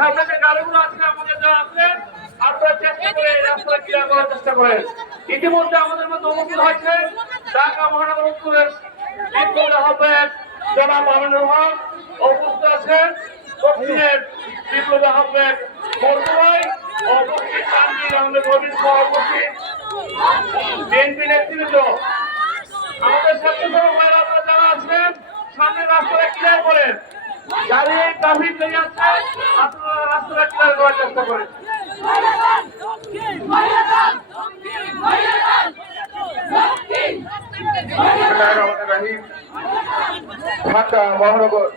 আমরা যে গাড়িগুলো আছে আমাদের যা আছে আপনারা চেষ্টা করে এই রাস্তায় ক্লিয়ার করার ইতিমধ্যে আমাদের মধ্যে উপস্থিত হয়েছে ঢাকা মহানগর উত্তরের আহ্বায়ক জনাব আমিনুর হক, উপস্থিত আছেন দক্ষিণের বিপ্লব আহ্বায়ক বর্তমায় উপস্থিত গান্ধী আমাদের গভীর সভাপতি বিএনপি নেতৃত্ব আমাদের স্বেচ্ছাসেবক ভাইরা আপনারা যারা আছেন, সামনে রাস্তাটা ক্লিয়ার করেন। গাড়ি ট্রাফিক আছে আপনারা রাস্তাটা ক্লিয়ার করার চেষ্টা করেন। ঢাকা মহানগর।